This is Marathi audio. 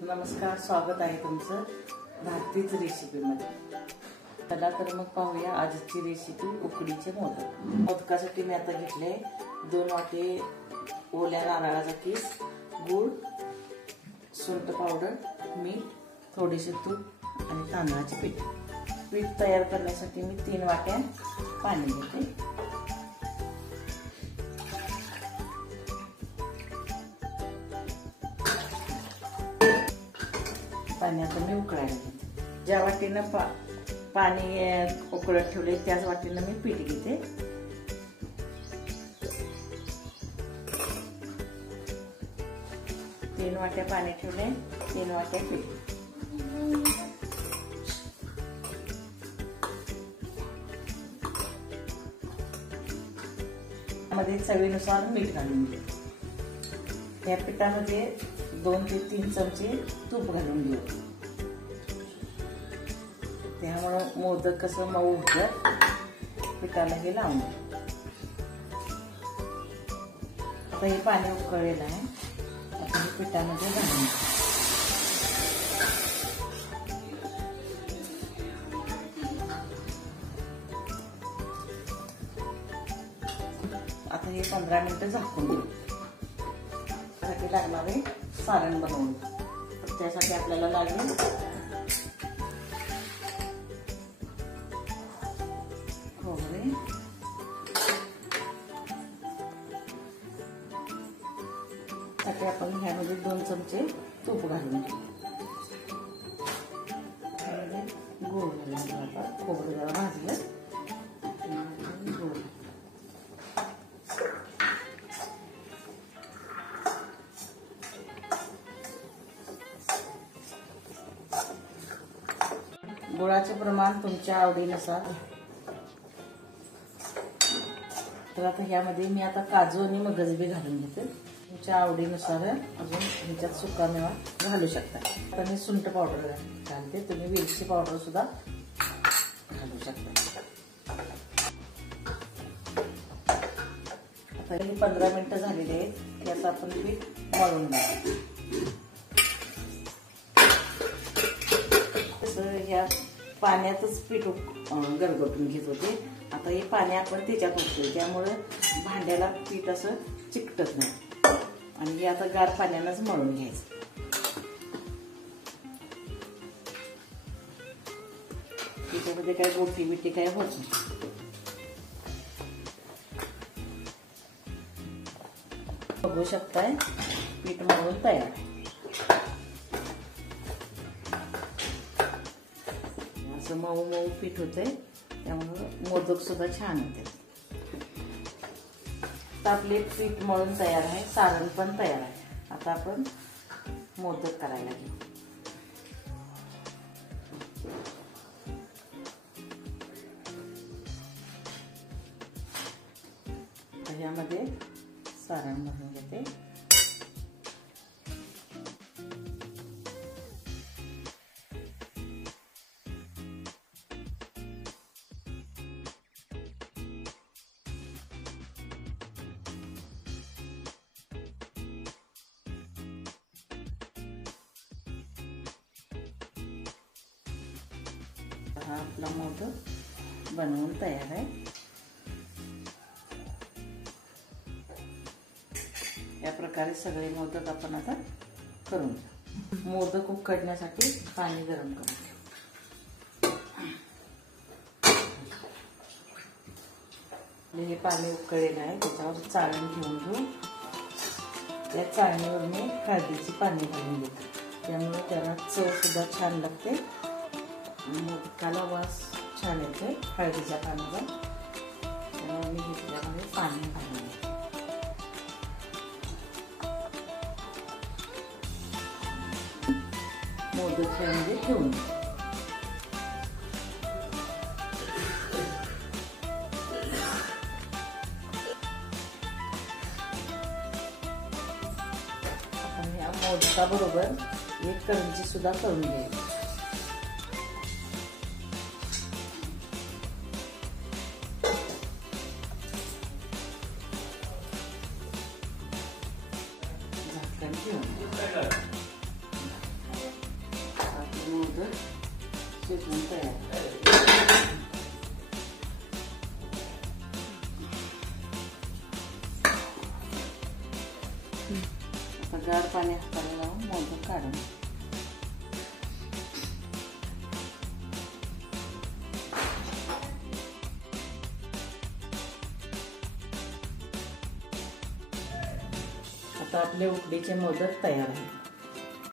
नमस्कार, स्वागत आहे तुमचं भारतीच रेसिपीमध्ये। चला तर मग पाहूया आजची रेसिपी उकडीचे मोदक। मोदकासाठी मी आता घेतले 2 वाटी ओल्या नारळाचा किस, गूळ, सुंठ पावडर, मीठ, थोडेसे तूप आणि तांदळाचे पीठ। पीठ तयार करण्यासाठी मी 3 वाट्या पाणी घेते। पाणी आता मी उकळायला घेते। ज्या वाटीनं पाणी उकळत ठेवले त्याच वाटीनं मी पीठ घेते। तीन वाट्या पाणी ठेवले, 3 वाट्या पीठ। मध्ये चवीनुसार मीठ घालून घे। या पिठामध्ये 2 ते 3 चमचे तूप घालून घेऊ। त्यामुळे मोदक कसं मऊ होतं, पिठाला हे लावून। आता हे पाणी उकळलेलं आहे, आता हे पिठामध्ये घालून। आता हे 15 मिनिटं झाकून घेऊ। त्यासाठी लागणारे सारण बनवून, त्यासाठी आपल्याला लागेल खोबरे, त्यासाठी आपण ह्यामध्ये 2 चमचे तूप घालून घेऊ। गूळ घालून आता खोबरं जरा भाजलं, गूळ गुळाचे प्रमाण तुमच्या आवडीनुसार। तर आता ह्यामध्ये मी आता काजू आणि मगज बी घालून घेते। तुमच्या आवडीनुसार अजून ह्याच्यात सुकामेवा घालू शकता। आता मी सुंठ पावडर घालते, तुम्ही वेलची पावडर सुद्धा घालू शकता। आता हे 15 मिनिटं झालेले आहेत, याचं आपण पीठ मळून घ्यायचं। ह्या पाण्यातच पीठ गरगटून घेत होते, आता हे पाणी आपण त्याच्यात ओततोय, त्यामुळे भांड्याला पीठ असं चिकटत नाही। आणि हे आता गार पाण्यानंच मळून घ्यायचं। त्याच्यामध्ये काय गोटी बिटी काय होत नाही। बघू शकताय पीठ मळून तयार आहे। मऊ मऊ पीठ होते, त्यामुळे मोदक सुद्धा छान होते। आपले पीठ मळून तयार आहे, सारण पण तयार आहे। आता आपण मोदक करायला घेऊ। ह्यामध्ये सारण भरून घेते। हा आपला मोदक बनवून तयार आहे। या प्रकारे सगळे मोदक आपण आता करून घेऊ। मोदक उकडण्यासाठी पाणी गरम करू। हे पाणी उकळलेलं आहे, त्याच्यावर चाळण घेऊन घेऊ। या चाळणीवर मी हळदीची पाने घालून घेते, त्यामुळे त्याला चव सुद्धा छान लागते। मोदकाला वास छान येते हळदीच्या पाण्याचा, त्यामुळे मी घेतल्यामध्ये पाणी घालून घेते। मोदक ह्यामध्ये ठेवून आपण या मोदकाबरोबर 1 करंजी सुद्धा करून घ्यायची। झाकण ठेवून मोदक शिजवून तयार. आता गार पाणी हाताला लावून मोदक काढून आता आपले उकडीचे मोदक तयार आहेत.